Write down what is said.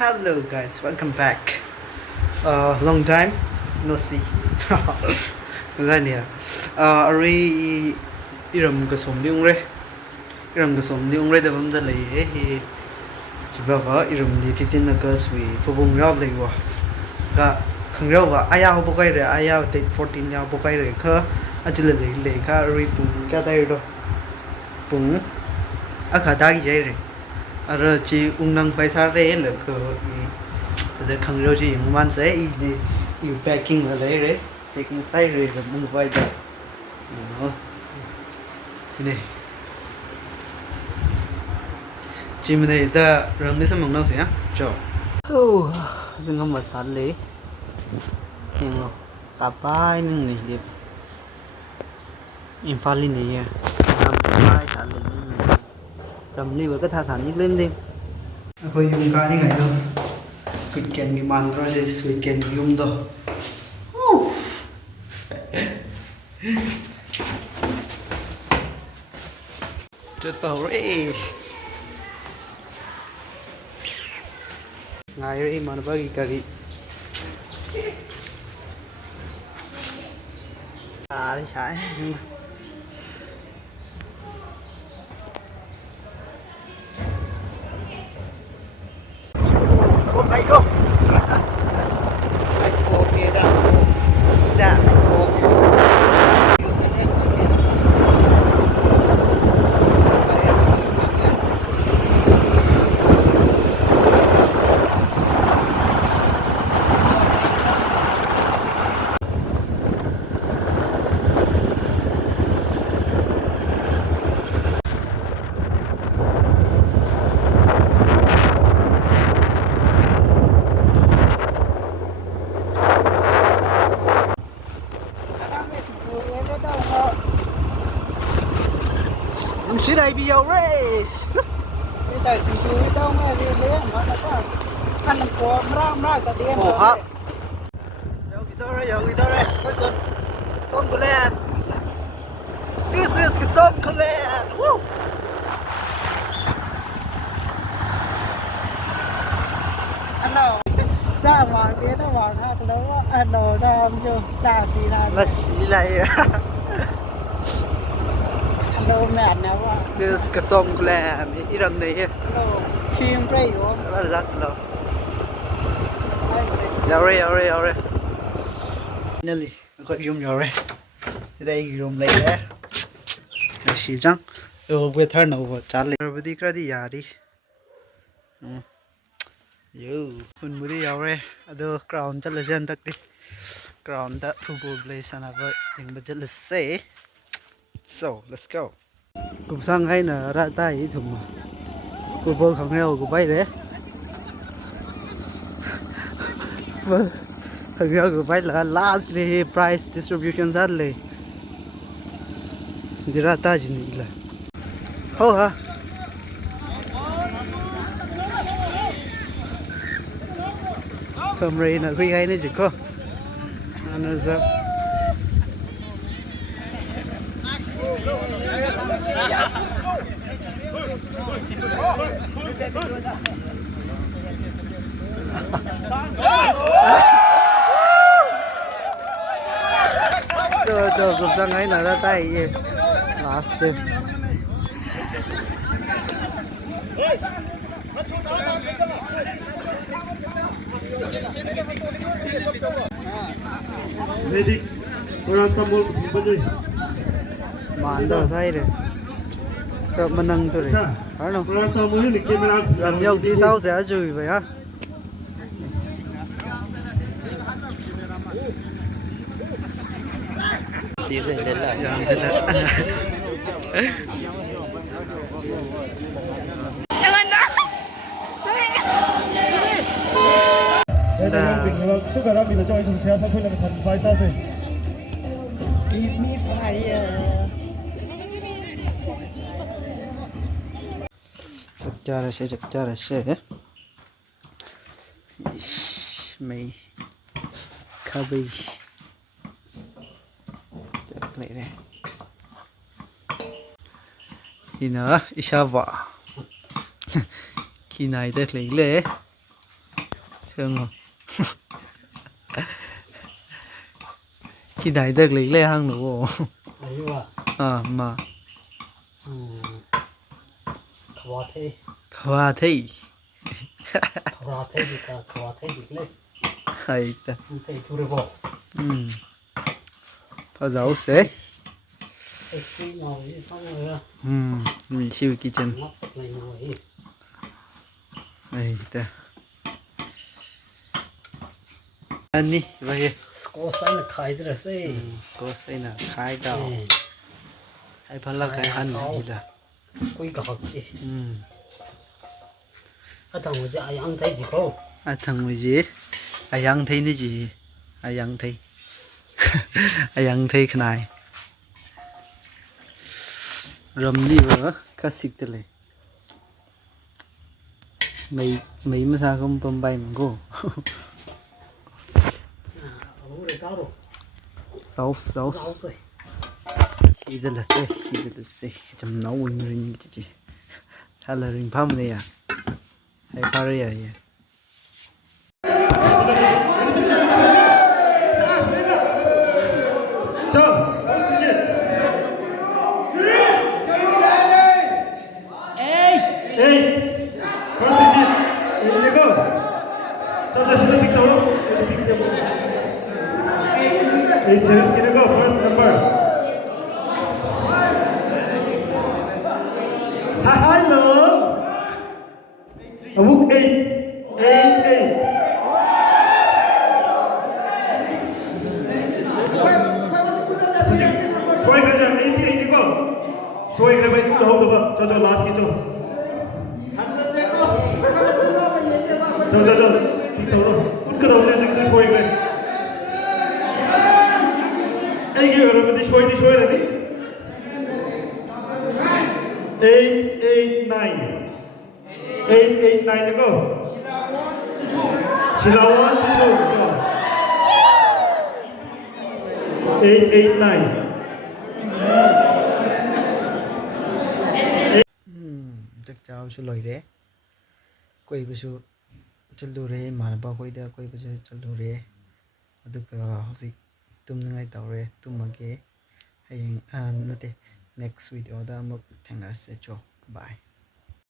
Hello guys, welcome back. Long time no see. Ra nè. Ari iram kasom ni ungre. Iram kasom ni ungre da bam da lei he. Chibaba iram ni 15 August we phobong raw lei wa. Ka khang raw wa aya ho bokai re aya te 14 ya bokai re kha ajula lei lei ka ari pung ka dai do. Pung akha gi jai re. Ara chi ungnang paisa re le ko the khang ro ji man se I you packing la le re packing sai re the mung vai da no ne chi mne da ram ni sam mong no se ya cho oh zing am sa le ning lo ka pai ning ni de Imphal ni ya ram pai ta le ni ram ni ba ka tha san ni lem dim khoi yung ka ni ngai do squid can gi man ro je squid can gi yum do chết tàu rồi ngày rồi mà nó bagi kari đi sai nhưng mà có bay không bay thô kia đã thô Mình sẽ đây video rồi. Bây giờ chúng tôi đâu mà đi lấy mà nó có ăn được của ra ta đi ăn Ồ hả? Yo kita rồi. Cuối cùng som khullen. This is kasom khullen. Woo. ăn nào ra mà biết tao vào ha cái đó ăn đồ ra chưa ra xì ra Là xí lại. ăn đồ mẹ nào quá This is kasom khullen. Iram này. đồ chim rây quá Rất là lâu. Yo rồi. Nelly, có zoom rồi. Đây zoom lấy đấy. Xí chăng. Rồi turn over Charlie. Rồi đi cái đi ya đi. Yo, kun muri rồi. Ado ground chala jan tak đi. Ground da football play sana ba ing ba chala se. So, let's go. Cùng sang hay là ra tay thùng mà. Cô vô không heo của bay đấy. Vâng. Thằng heo của bay là last day price distribution ra lề. Đi ra tay gì nhỉ là. Hô hả? Không rơi là khuy hay này chứ có. Anh ra. Cho cùng sang ấy là ra tay gì last day. Medic, paracetamol bajai. Màn đâu thay rồi. Tự mình nâng thôi đấy. Phải không? Paracetamol ni camera. Làm dâu tí sau sẽ chửi vậy á. Đi rồi lên lại. Sugar bị cho anh xe sao là thành vai sao rồi. give me fire Chập cha ra xe. Mày cabbage. Chập lại đây. Thì nữa, isa vợ. Khi này được lấy lệ. thương khi đại được lấy lệ hàng nữa 아이와 à mà 과태 khoa thấy 과태니까 과태지래 hay ta 근데 두르고 bao giờ sẽ 엑스이 나오지 상어야 mình siêu kitchen 납득 này 나오지 này ta anh đi vậy 스코사는 카이드라서 có xây là khai đào hay phân là cái ăn gì là 꾸이가 없지 하다 뭐지 아양 돼지고 à thằng người gì à yang thấy nó gì à yang thấy à yang thấy cái này rầm gì vậy cá xịt tới này mấy mấy mà sao không bấm bay mà cô 우리 따로 sáu sáu 나오지 khi đó là xe chấm nấu mình như cái gì hay là rừng phăm này à hay phá rồi à 자, 퍼스트 진. 에이. 퍼스트 진. 이거. 자, 다시는 빅 나오라. 이거 빅 스텝. 에이, 제레스 기네고 first number. Hello. Book 8. सोए करे जा 88 देखो सोए करे भाई तू ढाओ दबा चल लास्ट की चल ठीक तो उठ कर दबले जो तो सोए करे ए ये करो मत सोए रे 889 देखो शिलावा चलो 889 chắc chào số lời đấy quay bây giờ chân đồ đấy mà nó bao quay đã quay bây giờ chân đồ đấy được học gì tụm ngay tàu đấy tụm mà cái hay nó thế next video đó một thằng nào sẽ cho bye